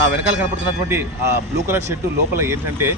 నా వెనకాల కనపడుతున్నటువంటి ఆ బ్లూ కలర్ షెడ్ లోపల ఏంటంటే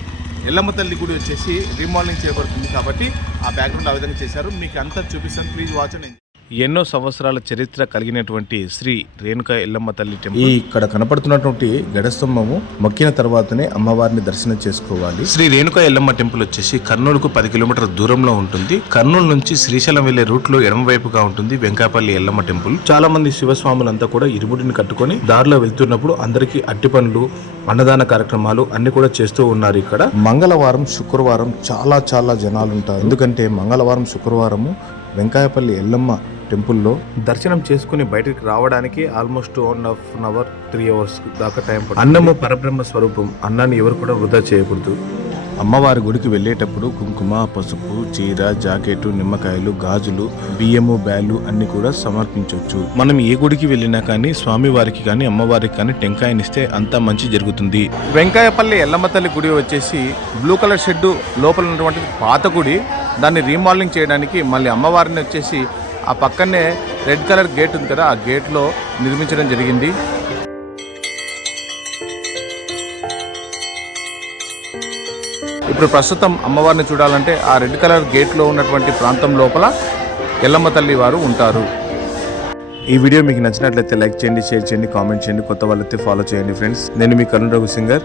ఎల్లమ్మ తల్లి గుడి వచ్చేసి రీమోడలింగ్ చేయబడుతుంది కాబట్టి ఆ బ్యాక్గ్రౌండ్ ఆ విధంగా చేశారు. మీకు అంతా చూపిస్తాను, ప్లీజ్ వాచ్ అండ్ ఎన్నో సంవత్సరాల చరిత్ర కలిగినటువంటి శ్రీ రేణుకా ఎల్లమ్మ తల్లి టెంపుల్. ఈ ఇక్కడ కనపడుతున్నటువంటి గడస్తంభము మొక్కిన తర్వాతనే అమ్మవారిని దర్శనం చేసుకోవాలి. శ్రీ రేణుకా ఎల్లమ్మ టెంపుల్ వచ్చేసి కర్నూలుకు 10 కిలోమీటర్ల దూరంలో ఉంటుంది. కర్నూలు నుంచి శ్రీశైలం వెళ్లే రూట్ లో ఎడమవైపుగా ఉంటుంది వెంకాపల్లి ఎల్లమ్మ టెంపుల్. చాలా మంది శివస్వాములంతా కూడా ఇరుముడిని కట్టుకొని దారిలో వెళ్తున్నప్పుడు అందరికీ అట్టి పనులు, అన్నదాన కార్యక్రమాలు అన్ని కూడా చేస్తూ ఉన్నారు. ఇక్కడ మంగళవారం, శుక్రవారం చాలా జనాలు ఉంటారు. ఎందుకంటే మంగళవారం, శుక్రవారము వెంకాయపల్లి ఎల్లమ్మ టెంపుల్లో దర్శనం చేసుకుని బయటకు రావడానికి ఆల్మోస్ట్ 1.5 hours 3 hours దాకా టైం పడుతుంది. అన్నము పరబ్రహ్మ స్వరూపం, అన్నాన్ని ఎవరు కూడా వృధా చేయకూడదు. అమ్మవారి గుడికి వెళ్ళేటప్పుడు కుంకుమ, పసుపు, చీర, జాకెట్, నిమ్మకాయలు, గాజులు, బియ్యము, బ్యాలు అన్ని కూడా సమర్పించవచ్చు. మనం ఏ గుడికి వెళ్ళినా కానీ స్వామి వారికి కానీ అమ్మవారికి కానీ టెంకాయనిస్తే అంతా మంచి జరుగుతుంది. వెంకాయపల్లి ఎల్లమ్మ తల్లి గుడి వచ్చేసి బ్లూ కలర్ షెడ్ లోపల ఉన్నటువంటి పాత గుడి. దాన్ని రీమోడలింగ్ చేయడానికి మళ్ళీ అమ్మవారిని వచ్చేసి ఆ పక్కనే రెడ్ కలర్ గేట్ ఉంది కదా, ఆ గేట్లో నిర్మించడం జరిగింది. ఇప్పుడు ప్రస్తుతం అమ్మవారిని చూడాలంటే ఆ రెడ్ కలర్ గేట్లో ఉన్నటువంటి ప్రాంతం లోపల ఎల్లమ్మ తల్లి వారు ఉంటారు. ఈ వీడియో మీకు నచ్చినట్లయితే లైక్ చేయండి, షేర్ చేయండి, కామెంట్ చేయండి. కొత్త వాళ్ళైతే ఫాలో చేయండి ఫ్రెండ్స్. నేను మీ కరుణ్ రఘు సింగర్.